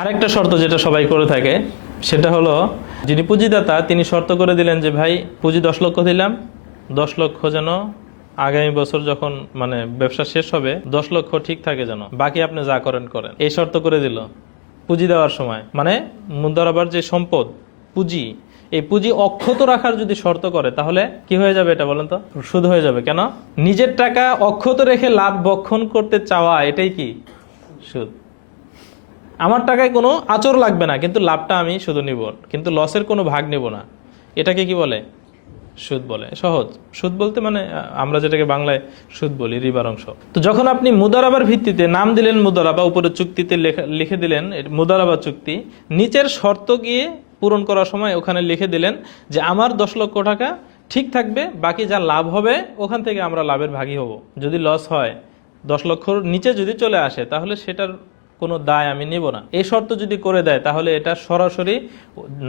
আরেকটা শর্ত যেটা সবাই করে থাকে সেটা হলো, যিনি পুঁজিদাতা তিনি শর্ত করে দিলেন যে ভাই পুঁজি 10 লক্ষ দিলাম, 10 লক্ষ যেন আগামী বছর যখন ব্যবসা শেষ হবে 10 লক্ষ ঠিক থাকে, যেন বাকি আপনি যা করেন করেন, এই শর্ত করে দিল পুঁজি দেওয়ার সময়। মুদারাবার যে সম্পদ পুঁজি, এই পুঁজি অক্ষত রাখার যদি শর্ত করে তাহলে কি হয়ে যাবে এটা বলেন তো? সুদ হয়ে যাবে। কেন? নিজের টাকা অক্ষত রেখে লাভ বক্ষণ করতে চাওয়া, এটাই কি সুদ। আমার টাকায় কোনো আচর লাগবে না, কিন্তু লাভটা আমি শুধু নিব, কিন্তু লসের কোনো ভাগ নিব না, এটাকে কি বলে? সুদ বলে। সহজ। সুদ বলতে আমরা যেটাকে বাংলায় সুদ বলি, রিবার অংশ। তো যখন আপনি মুদারাবার ভিত্তিতে নাম দিলেন মুদারাবা, উপরে চুক্তিতে লিখে দিলেন মুদারাবা চুক্তি, নিচের শর্ত গিয়ে পূরণ করার সময় ওখানে লিখে দিলেন যে আমার 10 লক্ষ টাকা ঠিক থাকবে, বাকি যা লাভ হবে ওখান থেকে আমরা লাভের ভাগী হব। যদি লস হয় 10 লক্ষর নিচে যদি চলে আসে তাহলে সেটার কোনো দায় আমি নিব না। এই শর্ত যদি করে দেয় তাহলে এটা সরাসরি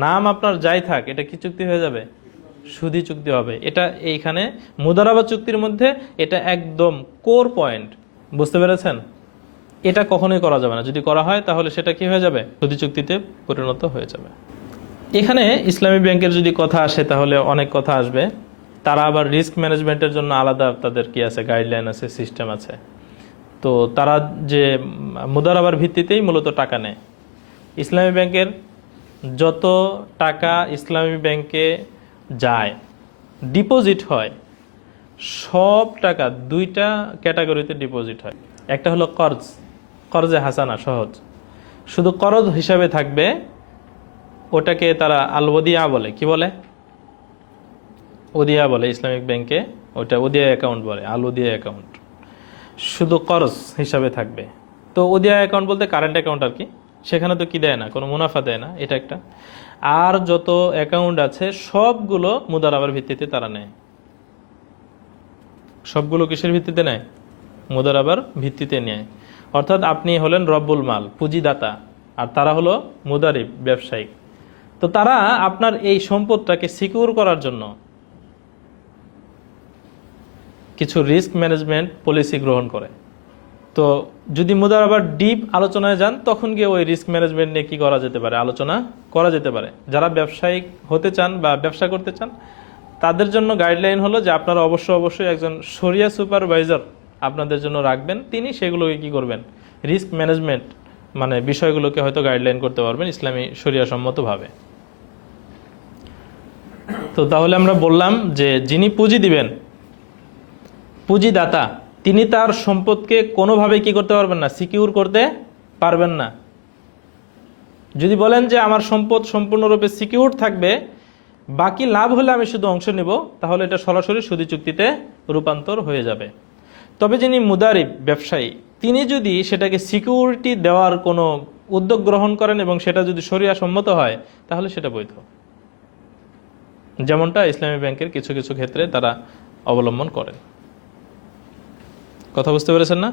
নাম আপনার যাই থাক, এটা কি চুক্তি হয়ে যাবে? সুদি চুক্তি হবে। এটা এইখানে মুদারাবা চুক্তির মধ্যে এটা একদম কোর পয়েন্ট। বুঝতে পেরেছেন? এটা কখনোই করা যাবে না। যদি করা হয় তাহলে সেটা কি হয়ে যাবে? সুদি চুক্তিতে পরিণত হয়ে যাবে। এখানে ইসলামী ব্যাংকের যদি কথা আসে তাহলে অনেক কথা আসবে। তারা আবার রিস্ক ম্যানেজমেন্টের জন্য আলাদা তাদের কি আছে, গাইডলাইন আছে, সিস্টেম আছে। তো তারা যে মুদারাবার ভিত্তিতেই মূলত টাকা নেয়। ইসলামী ব্যাংকের যত টাকা ইসলামী ব্যাংকে যায়, ডিপোজিট হয়, সব টাকা দুইটা ক্যাটাগরিতে ডিপোজিট হয়। একটা হলো কর্জে হাসানা, সহজ, শুধু করজ হিসাবে থাকবে, ওটাকে তারা আল ওদিয়া বলে। কি বলে? ওদিয়া বলে ইসলামিক ব্যাংকে, ওটা ওদিয়া অ্যাকাউন্ট বলে, আল ওদিয়া অ্যাকাউন্ট, শুধু করজ হিসাবে থাকবে। তো ওদিয়া অ্যাকাউন্ট বলতে কারেন্ট অ্যাকাউন্ট আর কি, সেখানে তো কি দেয় না, কোনো মুনাফা দেয় না, এটা একটা। আর যত অ্যাকাউন্ট আছে সবগুলো মুদারাবার ভিত্তিতে তারা নেয়। সবগুলো কিসের ভিত্তিতে নেয়? মুদারাবার ভিত্তিতে নেয়। অর্থাৎ আপনি হলেন রব্বুল মাল, পুঁজিদাতা, আর তারা হলো মুদারিব, ব্যবসায়ী। তো তারা আপনার এই সম্পদটাকে সিকিউর করার জন্য কিছু রিস্ক ম্যানেজমেন্ট পলিসি গ্রহণ করে। তো যদি মুদারাবার ডিপ আলোচনায় যান তখন গিয়ে ওই রিস্ক ম্যানেজমেন্ট নিয়ে কি করা যেতে পারে, আলোচনা করা যেতে পারে। যারা ব্যবসায়িক হতে চান বা ব্যবসা করতে চান তাদের জন্য গাইডলাইন হলো যে আপনারা অবশ্যই একজন শরিয়া সুপারভাইজার আপনাদের জন্য রাখবেন। তিনি সেগুলোকে কি করবেন, রিস্ক ম্যানেজমেন্ট বিষয়গুলোকে হয়তো গাইডলাইন করতে পারবেন ইসলামী শরিয়া সম্মতভাবে। তো তাহলে আমরা বললাম যে যিনি পুঁজি দিবেন, পুঁজিদাতা, তিনি তার সম্পদকে কোনোভাবে কি করতে পারবেন না, সিকিউর করতে পারবেন না। যদি বলেন যে আমার সম্পদ সম্পূর্ণরূপে সিকিউর থাকবে, বাকি লাভ হলে আমি শুধু অংশ নিব, তাহলে এটা সরাসরি সুদি চুক্তিতে রূপান্তর হয়ে যাবে। তবে যিনি মুদারিব, ব্যবসায়ী, তিনি যদি সেটাকে সিকিউরিটি দেওয়ার কোনো উদ্যোগ গ্রহণ করেন এবং সেটা যদি শরিয়া সম্মত হয় তাহলে সেটা বৈধ, যেমনটা ইসলামী ব্যাংকের কিছু কিছু ক্ষেত্রে তারা অবলম্বন করেন। কথা বুঝতে পেরেছেন না?